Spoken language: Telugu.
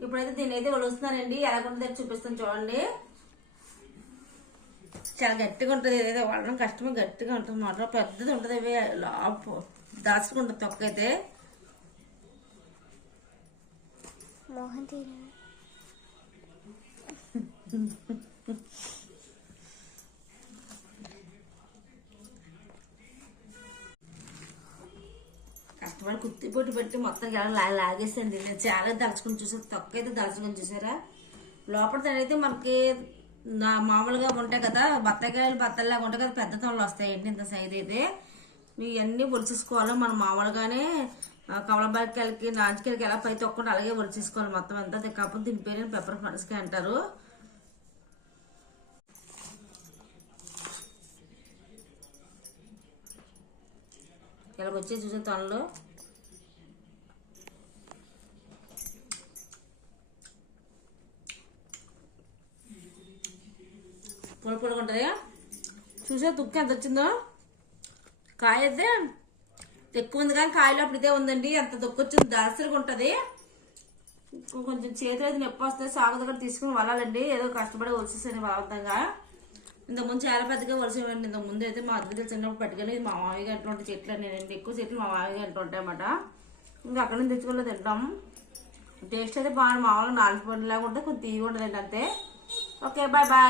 ఇప్పుడైతే దీన్ని అయితే వలుస్తున్నానండి ఎలా ఉంటుందో చూపిస్తాను చూడండి. చాలా గట్టిగా ఉంటుంది. ఏదైతే వాళ్ళం కష్టమే గట్టిగా ఉంటుంది. మాట పెద్దది ఉంటుంది. ఇవి లాపు దాచుకుంటుంది తొక్క అయితే మోహన్ కష్టపడి కుత్తి పొట్టి పెట్టి మొత్తం ఇలా లా లాగేసండి నేను చాలా దలుచుకుని చూసాను తక్కువ అయితే దలుచుకొని చూసారా లోపల అయితే మనకి నా మామూలుగా ఉంటాయి కదా బత్తాయికాయలు బత్తల్లాగా ఉంటాయి కదా పెద్ద తొనలు వస్తాయండి ఇంత సైజ్ అయితే? ఇవన్నీ ఒలిచేసుకోవాలి మనం మామూలుగానే కమలబాయికాయలకి నాచుకాయలకి ఎలా పై తొక్కకుండా అలాగే ఒలిచేసుకోవాలి మొత్తం అంతా కాకపోతే దీని పేరు పెప్పర్ ఫ్రెండ్స్కి అంటారు. ఇలాగ వచ్చే చూసే తొనలు పొడి పొడిగా ఉంటుంది చూసే తుక్క ఎంత వచ్చిందో? కాయ అయితే ఎక్కువ ఉంది కానీ కాయలు అప్పుడు ఇదే ఉందండి. ఎంత దుక్కు వచ్చింది దాసరిగా ఉంటుంది. కొంచెం చేతులు అయితే నొప్పి వస్తే సాగు దగ్గర తీసుకుని వలాలండి. ఏదో కష్టపడి వచ్చేసాను బలవంతంగా. ఇంతకుముందు చాలా పెద్దగా వలసేవండి ఇంతకుముందు అయితే మా అద్దె చిన్నప్పుడు పట్టుకెళ్ళి ఇది మా మామయ్య అంటుంటే చెట్లు అండి. ఎక్కువ చెట్లు మా మామయ్య అంటుంటాయి అన్నమాట ఇంకా అక్కడ నుంచి తెచ్చుకోలేదు తింటాం. టేస్ట్ అయితే బాగా మామూలుగా నాలుగు పండులాగా ఉంటే కొంచెం తీగి ఉండదండి అంతే. Okay bye bye